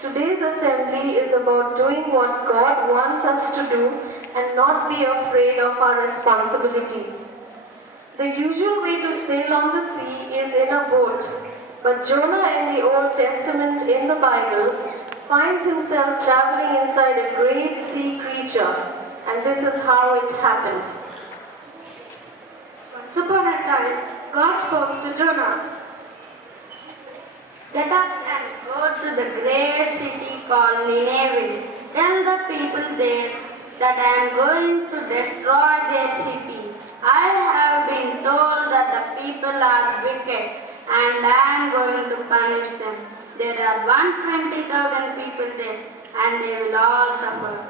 Today's assembly is about doing what God wants us to do and not be afraid of our responsibilities. The usual way to sail on the sea is in a boat, but Jonah in the Old Testament in the Bible finds himself traveling inside a great sea creature, and this is how it happened. Once upon a time, God spoke to Jonah. Get up and go to the great city called Nineveh. Tell the people there that I am going to destroy their city. I have been told that the people are wicked and I am going to punish them. There are 120,000 people there and they will all suffer.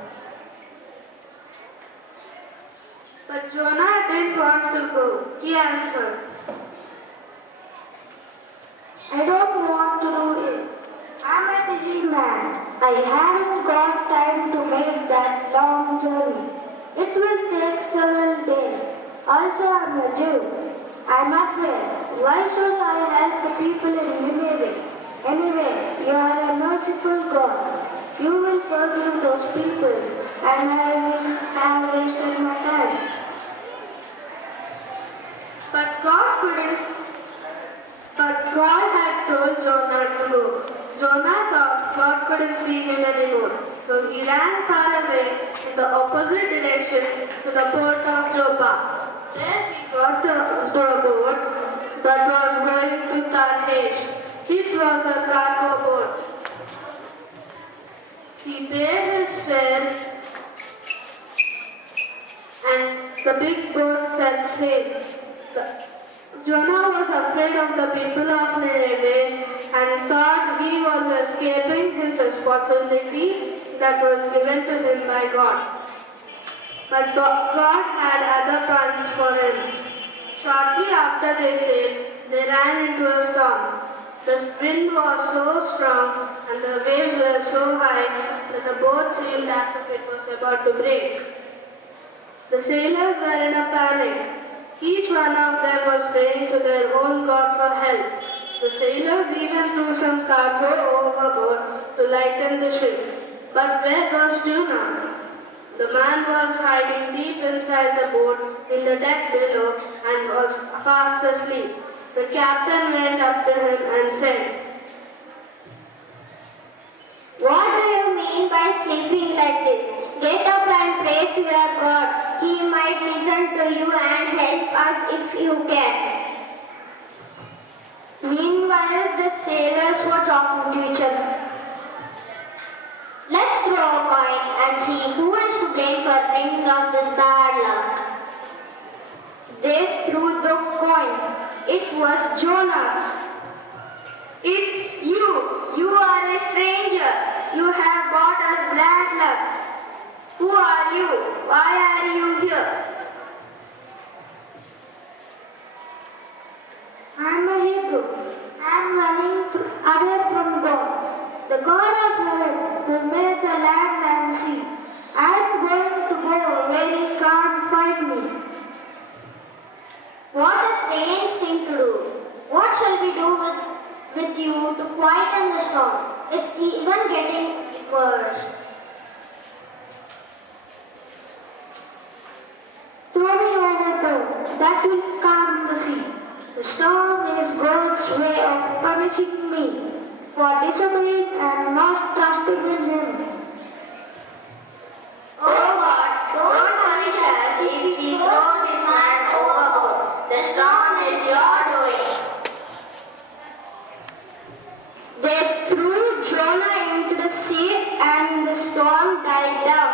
But Jonah didn't want to go. He answered, I don't want to do it. I'm a busy man. I haven't got time to make that long journey. It will take several days. Also, I'm a Jew. I'm afraid. Why should I help the people in Nineveh? Anyway, you are a merciful God. You will forgive those people, and I will have wasted my time. But God had told Jonah to go. Jonah thought God couldn't see him anymore, so he ran far away in the opposite direction to the port of Joppa. There he got to a boat that was going to Tarshish. It was a cargo boat. He paid his fare and the big boat set sail. Jonah was afraid of the people of Nineveh and thought he was escaping his responsibility that was given to him by God. But God had other plans for him. Shortly after they sailed, they ran into a storm. The wind was so strong and the waves were so high that the boat seemed as if it was about to break. The sailors were in a panic. Each one of them was praying to their own God for help. The sailors even threw some cargo overboard to lighten the ship. But where was Jonah? The man was hiding deep inside the boat in the deck below and was fast asleep. The captain went up to him and said, What do you mean by sleeping like this? Get up and pray to your God. He might listen to you and help us if you can. Meanwhile, the sailors were talking to each other. Let's throw a coin and see who is to blame for bringing us this bad luck. They threw the coin. It was Jonah. It's you. You are a stranger. You have brought us bad luck. Who are you? Why are you here? I'm a Hebrew. I'm running away from God, the God of heaven who made the land and sea. I'm going to go where he can't find me. What a strange thing to do. What shall we do with you to quieten the storm? It's even getting worse. Throw me overboard. That will calm the sea. The storm is God's way of punishing me for disobeying and not trusting in Him. Oh God, don't punish us if we throw this man overboard. The storm is your doing. They threw Jonah into the sea and the storm died down.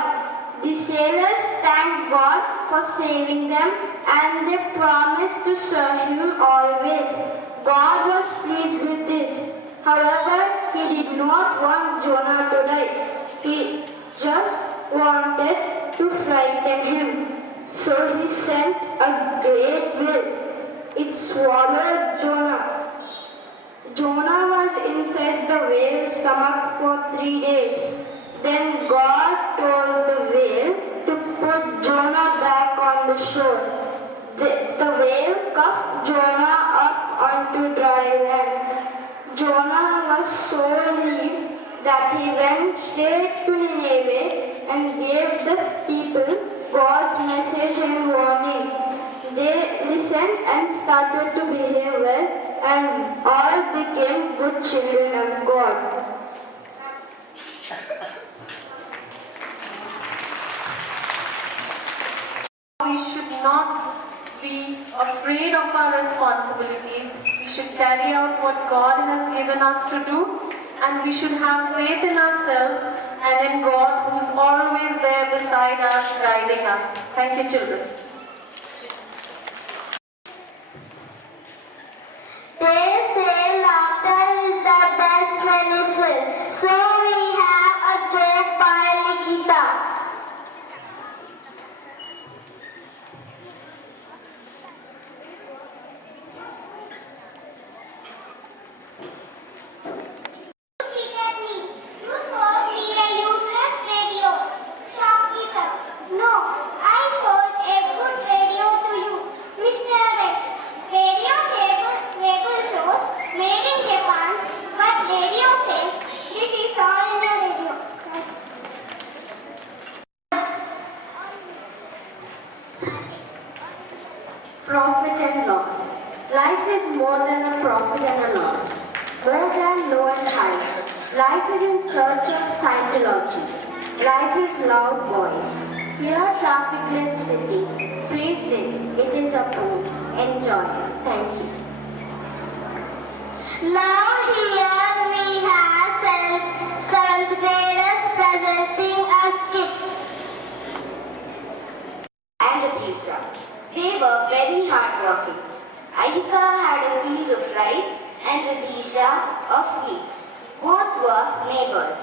The sailors thanked God for saving them and they promised to serve Him always. God was pleased with this. However, He did not want Jonah to die. He just wanted to frighten him. So He sent a great whale. It swallowed Jonah. Jonah was inside the whale's stomach for 3 days. Then God told the whale to put Jonah back on the shore. The whale cuffed Jonah up onto dry land. Jonah was so relieved that he went straight to Nineveh and gave the people God's message and warning. They listened and started to behave well, and all became good children of God. We should not be afraid of our responsibilities. We should carry out what God has given us to do, and we should have faith in ourselves and in God, who's always there beside us, guiding us. Thank you, children. They say laughter is the best medicine. So we have a joke by Likita. Profit and loss. Life is more than a profit and a loss, more than low and high. Life is in search of Scientology. Life is loud voice. Here trafficless city. Praise it. It is a boon. Enjoy. Thank you. Now here we have Sant Vedas presenting a skit. And Adisha. They were very hardworking. Ahika had a field of rice and Radisha a field. Both were neighbors.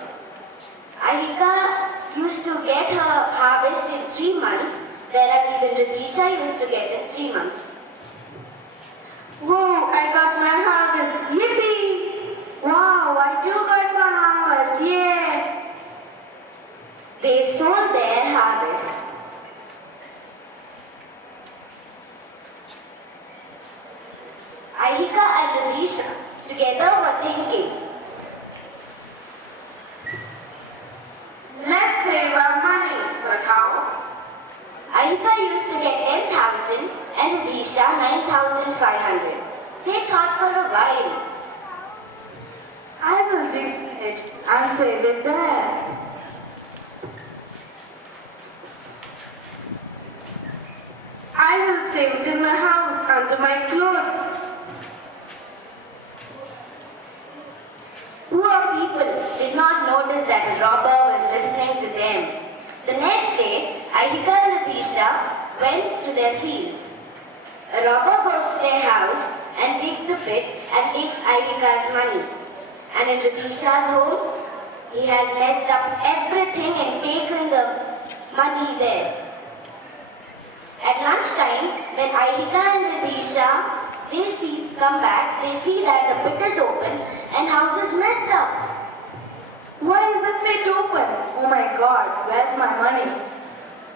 Ahika used to get her harvest in 3 months, whereas even Radisha used to get it 3 months. Whoa, I got my harvest. Yippee! Wow, I do got my harvest. Yeah! They sold their harvest. Ahika and Radisha together were thinking, Let's save our money. But how? Ahika used to get 10,000 and Radisha 9,500. They thought for a while. I will dig it and save it there. I will save it in my house under my clothes. Poor people did not notice that a robber was listening to them. The next day, Ahika and Radisha went to their fields. A robber goes to their house and digs the pit and takes Ahika's money. And in Radisha's home, he has messed up everything and taken the money there. At lunchtime, when Ahika and Radisha come back, they see that the pit is open and house is messed up. Why is the pit open? Oh my God, where's my money?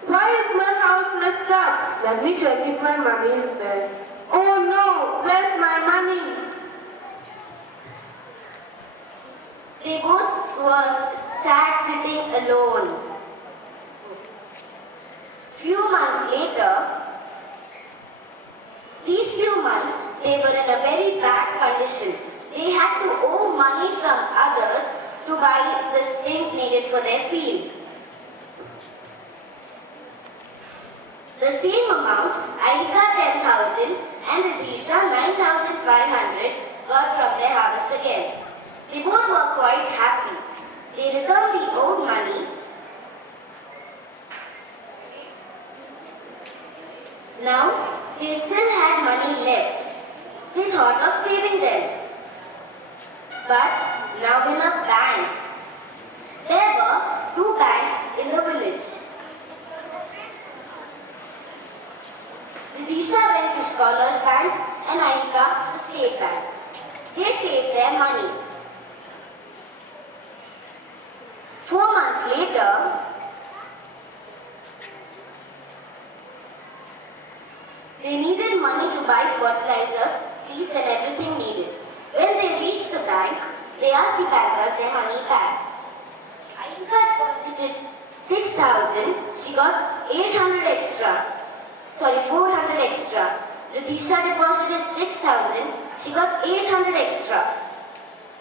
Why is my house messed up? Let me check if my money is there. Oh no, where's my money? They both were sad sitting alone. Few months later, these few months, they were in a very bad condition. They had to owe money from others to buy the things needed for their field. The same amount, Ahika 10,000 and Radisha 9,500 got from their harvest again. They both were quite happy. They returned the owed money. Now, they still had money left. They thought of saving them. But now in a bank. There were 2 banks in the village. Radisha went to Scholars Bank and Ahika to State Bank. They saved their money. 4 months later, they needed money to buy fertilizers, receipts and everything needed. When they reached the bank, they asked the bankers their money back. Ayika deposited 6,000, she got 800 extra. 400 extra. Ritisha deposited 6,000, she got 800 extra.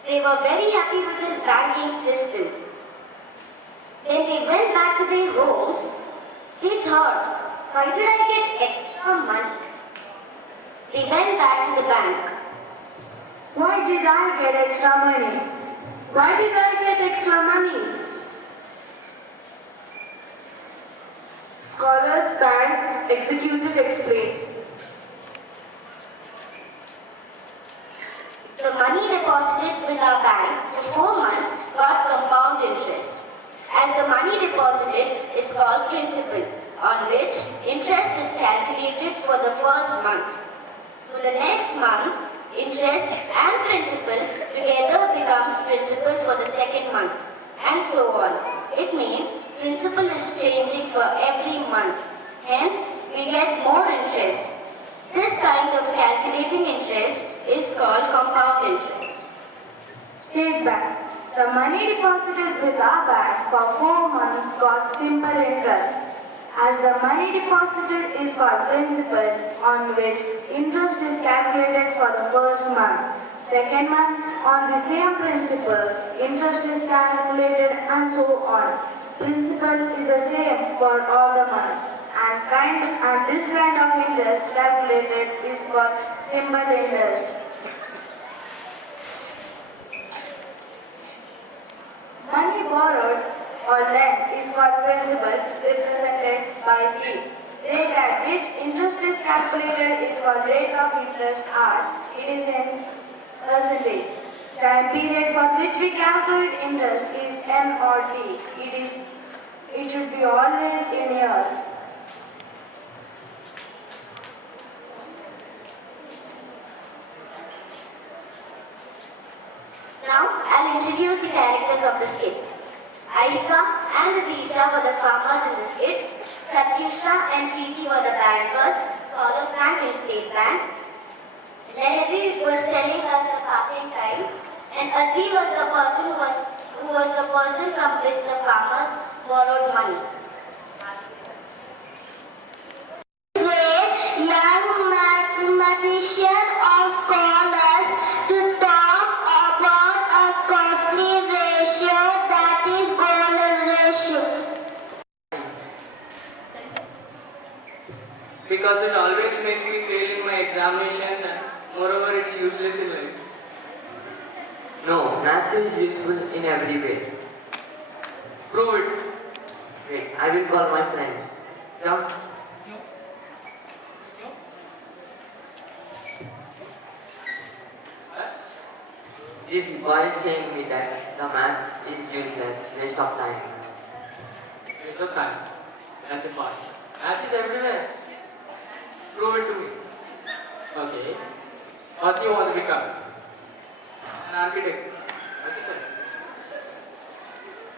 They were very happy with this banking system. When they went back to their homes, they thought, why did I get extra money? They went back to the bank. Why did I get extra money? Why did I get extra money? Scholars Bank Executive explained. The money deposited with our bank for 4 months got compound interest. As the money deposited is called principal, on which interest is calculated for the first month. For the next month, interest and principal together becomes principal for the second month, and so on. It means principal is changing for every month. Hence, we get more interest. This kind of calculating interest is called compound interest. State Bank. The money deposited with our bank for 4 months got simple interest. As the money deposited is called principal, on which interest is calculated for the first month. Second month, on the same principal, interest is calculated and so on. Principal is the same for all the months. And this kind of interest calculated is called simple interest. Money borrowed or lent is called principal, represented by P. Rate at which interest is calculated is called rate of interest R. It is in percentage. Time period for which we calculate interest is N or T. It should be always in years. Now, I'll introduce the characters of the skit. Ayika and Ritisha were the farmers in the skit. Pratyusha and Preeti were the bankers, Scholars Bank and State Bank. Lahiri was telling us the passing time, and Azee was the person who was the person from which the farmers borrowed money. Young mathematician or scholars to talk about a costly ratio, that is Golden ratio. Because it always makes me fail in my examinations and moreover it's useless in life. No, maths is useful in every way. Prove it. Wait, I will call my friend. Come. This boy is saying me that the maths is useless, waste of time. Waste of time. That's the part. Math is everywhere. Prove it to me. Okay. What do you want to become? An architect. Architect.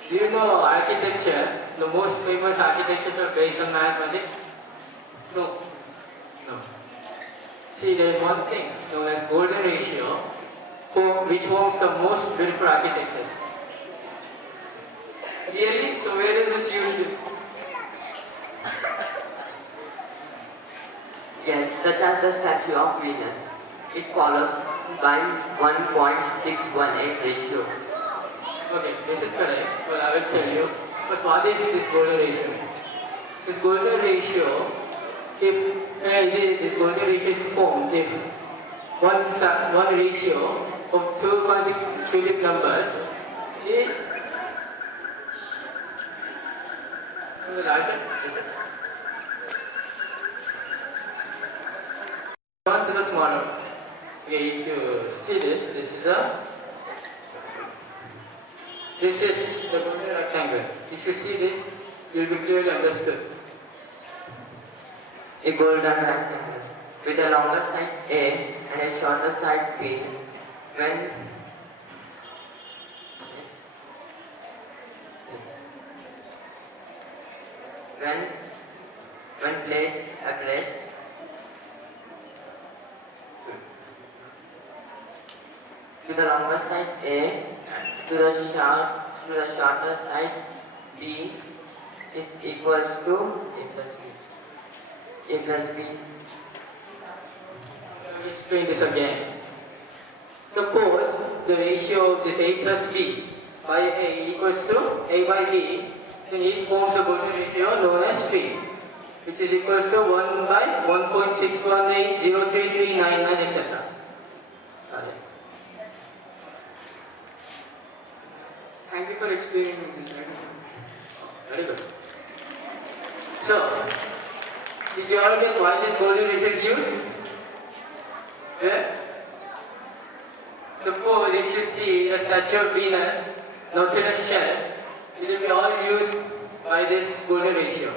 Do you know architecture? The most famous architectures are based on mathematics? No. No. See, there is one thing known as golden ratio, which forms the most beautiful architectures. Really? So where is this used? Yes, such as the statue of Venus. It follows by 1.618 ratio. Okay, this is correct. Well, I will tell you. But what is this golden ratio? This golden ratio, this golden ratio is formed if one ratio of two consecutive numbers is larger. On to the smaller. Okay, if you see this, this is the golden rectangle. If you see this, you will be clearly understood. A golden rectangle with a longer side A and a shorter side B. When placed abreast the longer side A, to the shorter side B is equals to A plus B. A plus B. Let me explain this again. Suppose the ratio of this A plus B by A equals to A by B, then it forms a golden ratio known as phi, which is equals to 1 by 1.6180339 etc. Thank you for explaining this. Very good. So, did you all get why this golden ratio is used? Yeah? Suppose if you see a statue of Venus, Nautilus shell, it will be all used by this golden ratio.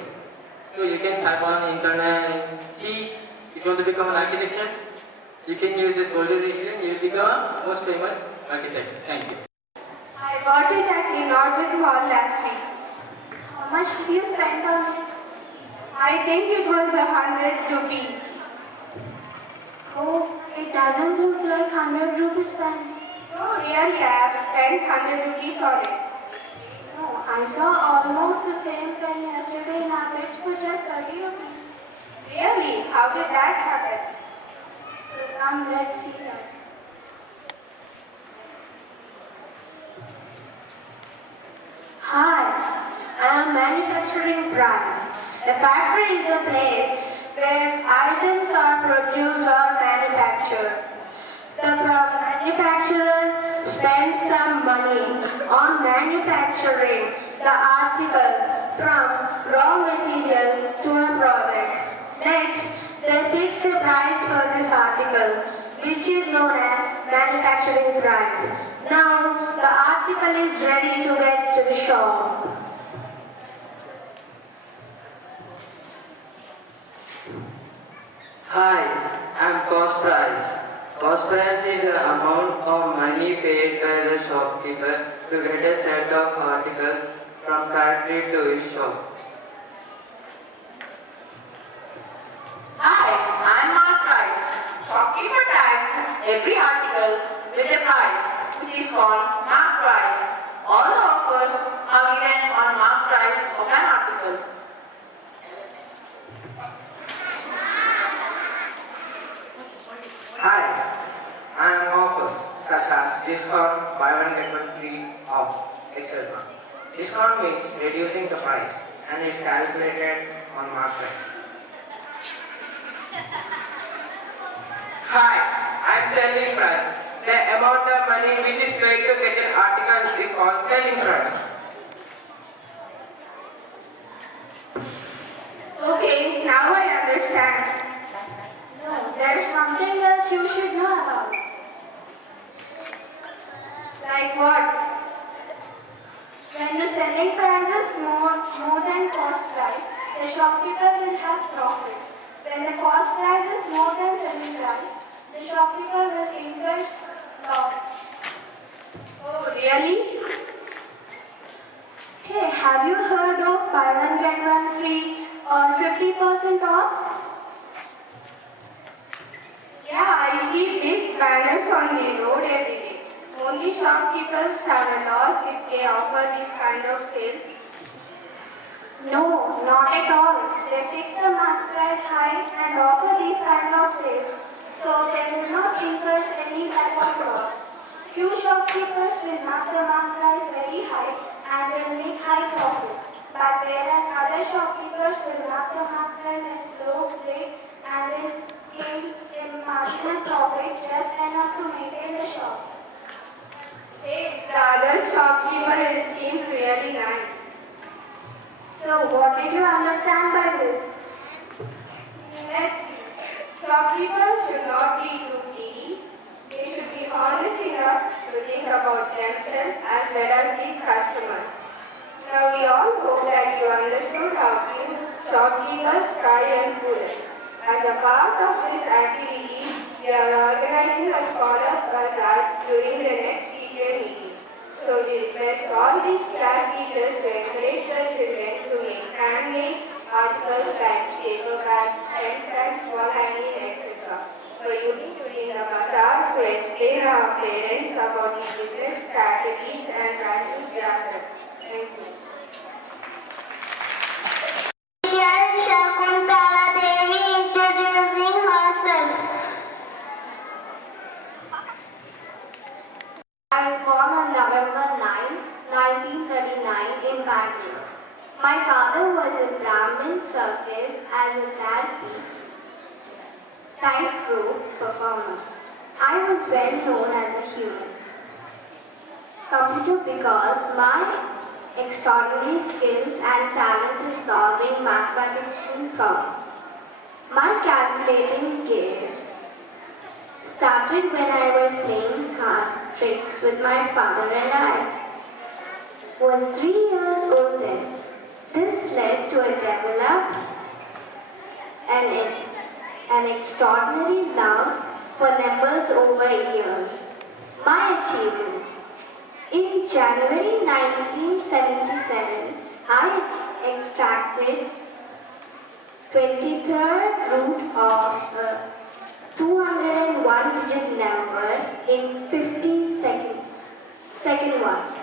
So you can type on internet and see if you want to become an architect, you can use this golden ratio and you will become a most famous architect. Thank you. I bought it at Inorbit Mall last week. How much did you spend on it? I think it was 100 rupees. Oh, it doesn't look like 100 rupees spent. No, really, I have spent 100 rupees on it. No, I saw almost the same pen yesterday in our bits for just 30 rupees. Really? How did that happen? So come, let's see that. Hi, I am Manufacturing Price. A factory is a place where items are produced or manufactured. The manufacturer spends some money on manufacturing the article from raw material to a product. Next, they fix a price for this article, which is known as manufacturing price. Now, the article is ready to get to the shop. Hi, I'm cost price. Cost price is the amount of money paid by the shopkeeper to get a set of articles from factory to his shop. Hi, I'm Mark Price. Shopkeeper tags every article with a price, which is called mark price. All the offers are given on mark price of an article. Hi, I'm offers such as discount, buy one get one free off, etc. Discount means reducing the price and is calculated on mark price. Hi, I'm selling price. The amount of money which is paid to get an article is called selling price. Okay, now I understand. No, there's something else you should know about. Like what? When the selling price is more than cost price, the shopkeeper will have profit. When the cost price is more than selling price, the shopkeeper will incur loss. Oh, really? Hey, have you heard of buy one get one free or 50% off? Yeah, I see big banners on the road every day. Only shopkeepers have a loss if they offer this kind of sales. No, not at all. They fix the market price high and offer these kind of sales, so they will not incur any type of loss. Few shopkeepers will mark the market price very high and will make high profit. But whereas other shopkeepers will mark the market price at low rate and will gain a marginal profit just enough to maintain the shop. Hey, the other shopkeeper seems really nice. So what did you understand by this? Let's see. Shopkeepers should not be too greedy. They should be honest enough to think about themselves as well as the customers. Now we all hope that you understood how few shopkeepers try and pull. As a part of this activity, we are organizing a scholar bazaar during the next PTA meeting. So we request all the class teachers to encourage their children to make handmade articles like paper bags, pen stands, wall hanging, etc. for using during the bazaar to explain our parents about the business strategies and values they are taught. Thank you. Shakuntala Devi introducing herself. I was born on November 9, 1939 in Bangalore. My father was a Brahmin circus as a tightrope performer. I was well known as a human computer because my extraordinary skills and talent in solving mathematician problems. My calculating gifts started when I was playing card tricks with my father and I was 3 years old then. This led to a develop an extraordinary love for numbers over years. My achievements. In January 1977, I extracted 23rd root of a 201-digit number in 50 seconds. Second one.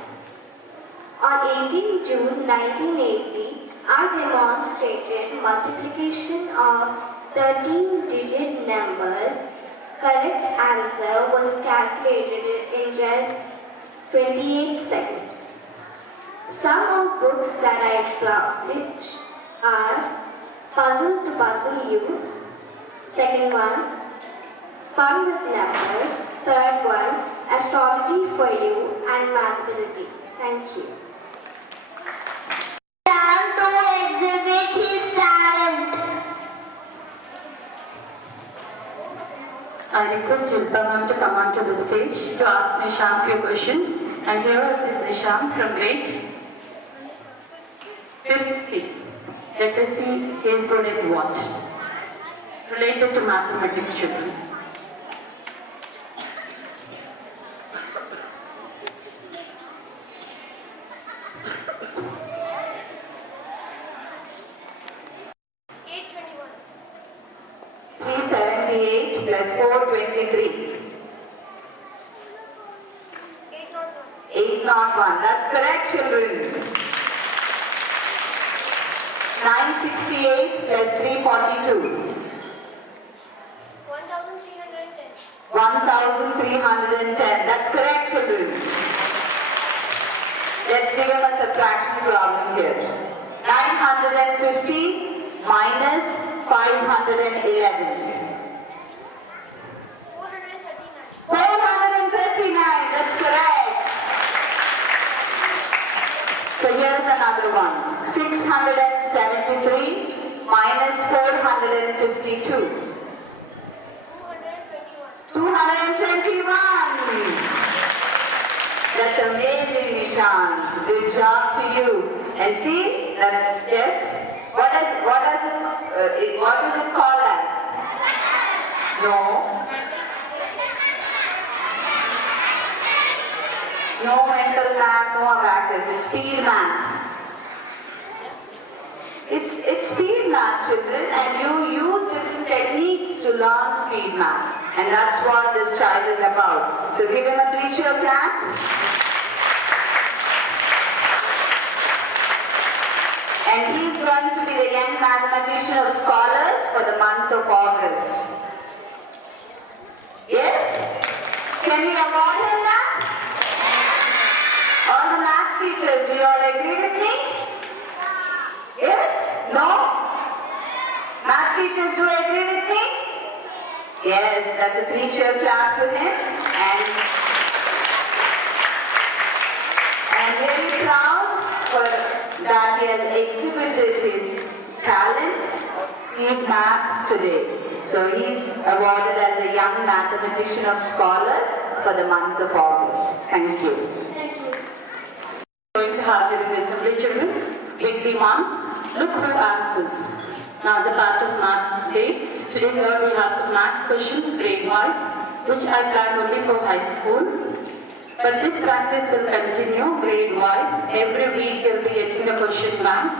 On 18 June 1980, I demonstrated multiplication of 13-digit numbers. Correct answer was calculated in just 28 seconds. Some of books that I published are Puzzle to Puzzle You, second one, Fun with Numbers, third one, Astrology for You and Mathability. Thank you. Time to exhibit his talent. I request Shilpa ma'am to come onto the stage to ask Nishant few questions. And here is Nishant from grade 5th C. Let us see his student what? Related to mathematics children. Plus 423. 801. That's correct, children. 968 plus 342. 1310. 1310. That's correct, children. Let's give him a subtraction problem here. 950 minus 511. 439, that's correct. So here is another one. 673 minus 452. 221. That's amazing, Nishan. Good job to you. And see, that's just, what is it called as? No. No mental math, no abacus. It's speed math. It's speed math, children, and you use different techniques to learn speed math. And that's what this child is about. So give him a 3-cheer clap. And he's going to be the young mathematician of scholars for the month of August. Yes? Can we award him that? All the math teachers, do you all agree with me? Yes? No? Math teachers, do you agree with me? Yes, that's a 3-cheer clap to him. And very proud that he has exhibited his talent of speed maths today. So he's awarded as the young mathematician of scholars for the month of August. Thank you. Going to have during the assembly, children, big demands. Look who answers. Now, as a part of Math Day, today here we have some maths questions, grade-wise, which I planned only for high school. But this practice will continue grade-wise. Every week we'll be getting a question bank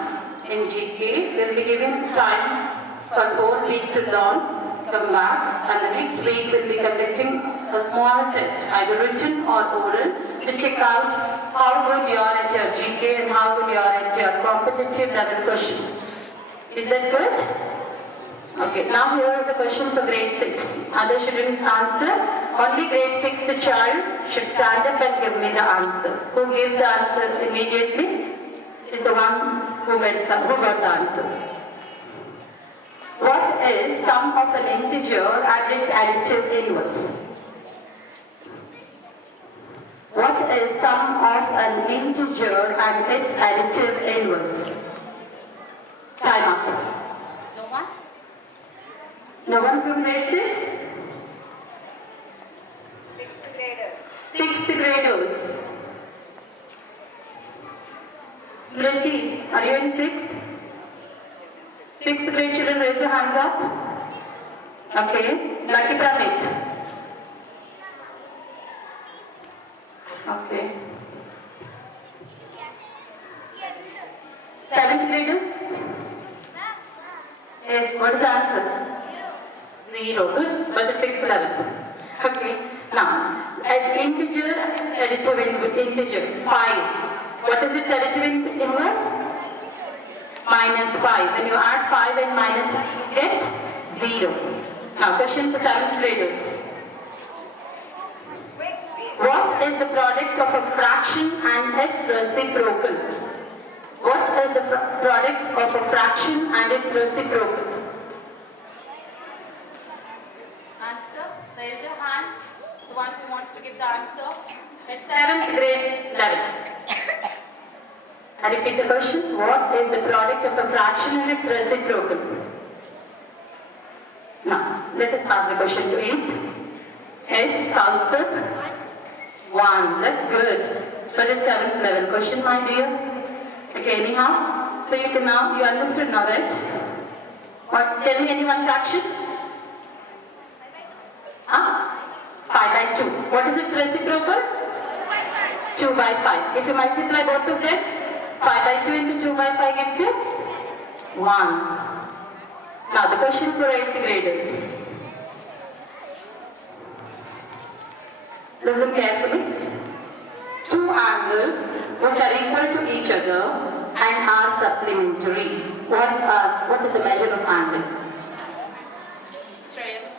in GK. We'll be given time for whole week to learn. come back, and the next week we'll be conducting a small test, either written or oral, to check out how good you are at your GK and how good you are at your competitive level questions. Is that good? Okay, now here is a question for grade 6. Others shouldn't answer. Only grade 6 the child should stand up and give me the answer. Who gives the answer immediately is the one who got the answer. What is sum of an integer and its additive inverse? What is sum of an integer and its additive inverse? Time up. No one? No one from grade 6? Sixth graders. Smriti, are you in 6th? 6th grade children, raise your hands up. Okay. Lucky Pranit. Okay. 7th graders? Yes, what is the answer? 0. Good, but it's 6th level. Okay. Now, an integer, additive integer, 5. What is its additive inverse? Minus 5. When you add 5 and minus, you get 0. Now, question for 7th graders. What is the product of a fraction and its reciprocal? What is the product of a fraction and its reciprocal? Answer. Raise your hand. The one who wants to give the answer. At 7th grade level. I repeat the question. What is the product of a fraction and its reciprocal? Now, let us pass the question to 8th. S. Kaustubh. 1. That's good. But it's 7th level question, my dear. Okay, anyhow. So you understood now, right? What? Tell me any one fraction. 5 by 2. What is its reciprocal? 2 by 5. If you multiply both of them, 5 by 2 into 2 by 5 gives you 1. Now the question for 8th graders. Listen carefully. Two angles which are equal to each other and are supplementary. What is the measure of angle? Trace.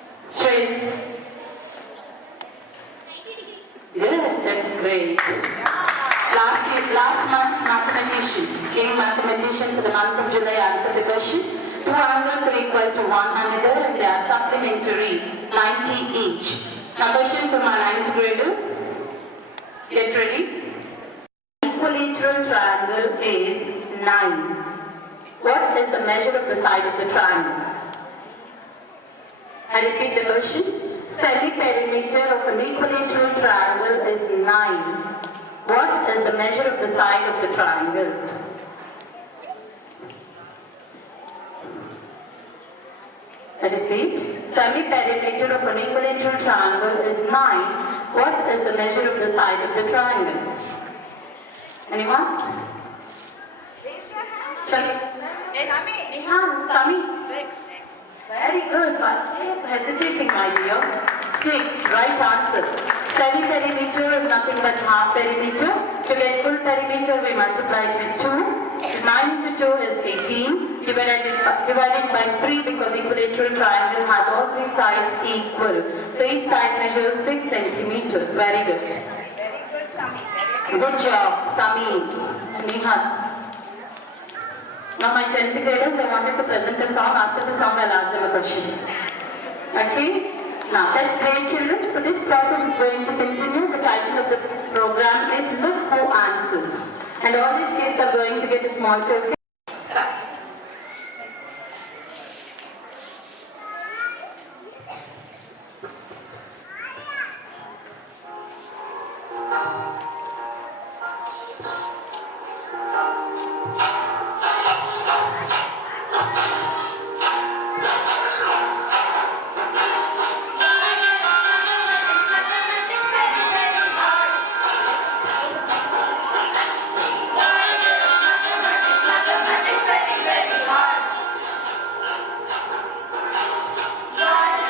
Good, that's great. Last month's mathematician for the month of July answered the question. Two angles are equal to one another and they are supplementary, 90 each. Now question for my 9th graders. Get ready. Equilateral triangle is 9. What is the measure of the side of the triangle? I repeat the question. Semi-perimeter of an equilateral triangle is 9. What is the measure of the side of the triangle? I repeat. Semi-perimeter of an equilateral triangle is 9. What is the measure of the side of the triangle? Anyone? Sami. Very good, but keep hesitating, my dear. 6, right answer. Semi-perimeter is nothing but half perimeter. To get full perimeter, we multiply it with 2. 9 into 2 is 18. Divided by 3 because equilateral triangle has all 3 sides equal. So each side measures 6 centimeters. Very good. Very good, Sami. Good job, Sami and Nihan. Now my 10th graders, they wanted to present a song. After the song, I'll ask them a question. Okay? Now that's great, children. So this process is going to continue. The title of the program is Look Who Answers. And all these kids are going to get a small token. Start. God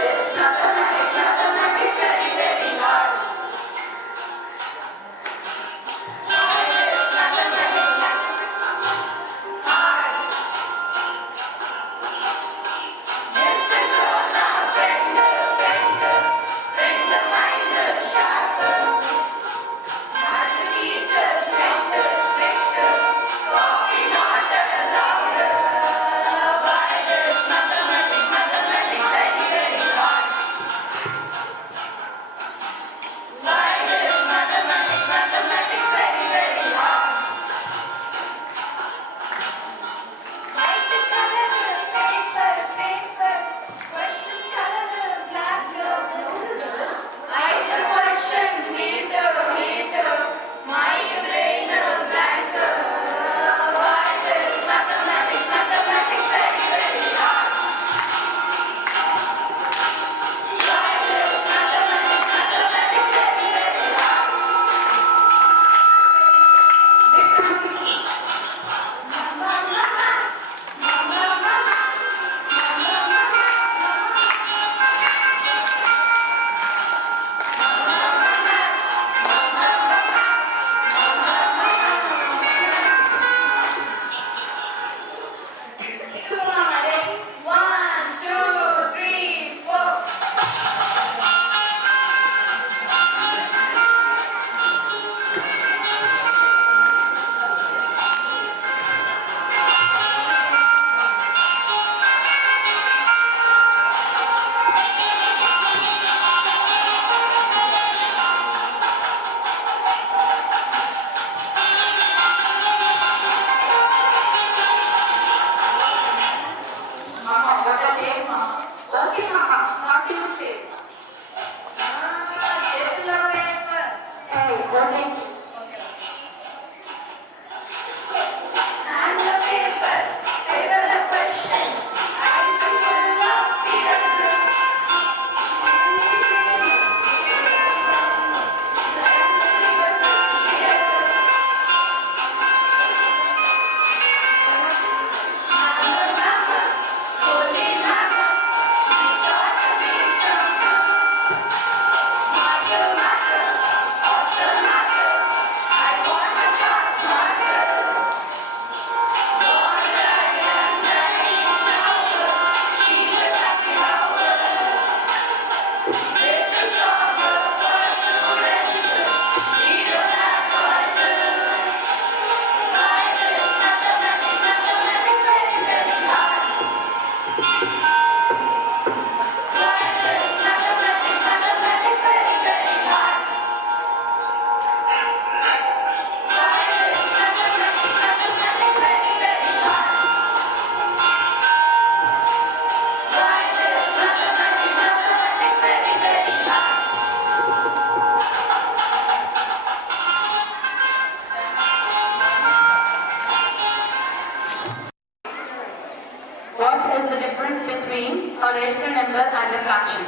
between a rational number and a fraction?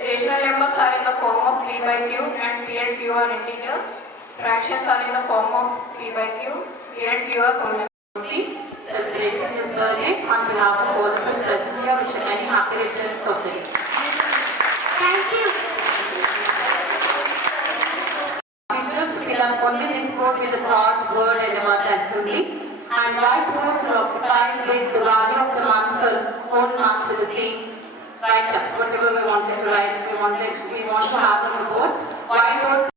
Rational numbers are in the form of p by q and p and q are integers. Fractions are in the form of p by q, p and q are whole numbers. Celebrating his birthday on behalf of all of us present here, wish him many happy returns of the day. Thank you. Teachers to fill up only this board with the thought, word and word assembly, and white boards are occupied with the value of the month for whole month with the same write-ups, whatever we wanted to write, we want to have on the boards. White boards.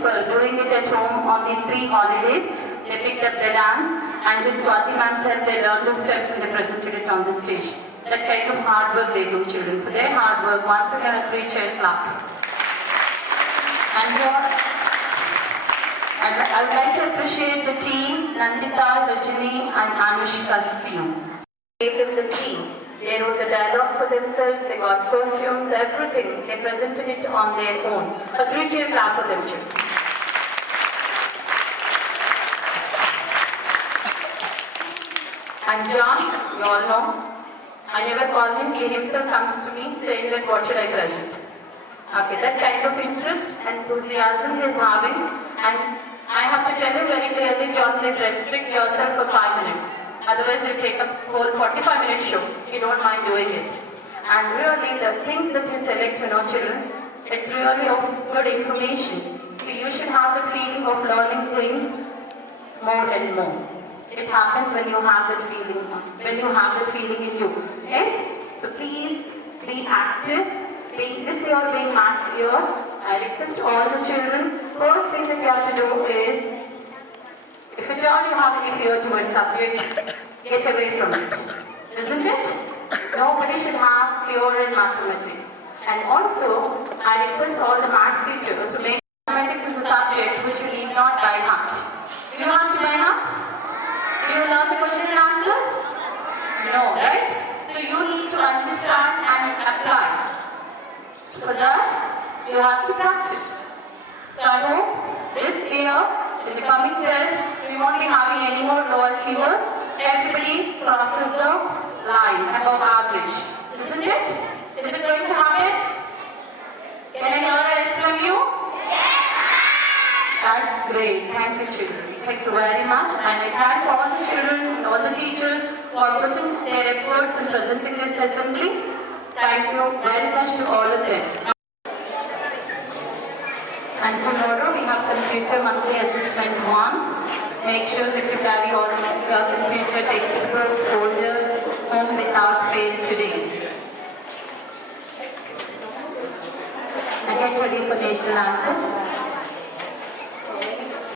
For doing it at home on these 3 holidays, they picked up the dance and with Swati ma'am said they learned the steps and they presented it on the stage. That kind of hard work they do, children. For their hard work, once again a 3-child clap. And I would like to appreciate the team, Nandita, Rajini and Anushka's team. Gave them the theme. They wrote the dialogues for themselves, they got costumes, everything. They presented it on their own. A 3-child clap for them, children. And John, you all know, I never call him, he himself comes to me saying that what should I present. Okay, that kind of interest, enthusiasm he is having, and I have to tell you very clearly, John, please restrict yourself for 5 minutes. Otherwise, you take a whole 45-minute show. You don't mind doing it. And really, the things that you select, children, it's really of good information. So you should have the feeling of learning things more and more. It happens when you have the feeling, in you. Yes? So please be active. This year being Maths year, I request all the children, first thing that you have to do is, if at all you have any fear towards subject, get away from it. Isn't it? Nobody should have fear in mathematics. And also, I request all the Maths teachers to make mathematics is a subject which you need not by heart. Do you have to by heart? Do you learn the question and answers? No, right? So you need to understand and apply. For that, you have to practice. So I hope this year, in the coming test, we won't be having any more low achievers. Everybody crosses the line above average. Isn't it? Is it going to happen? you very much, and I thank all the children, all the teachers who are putting their efforts in presenting this assembly. Thank you very much to all of them. And tomorrow we have computer monthly assessment 1. Make sure that you carry all your computer textbook folder home without fail today. And get ready for national anthem.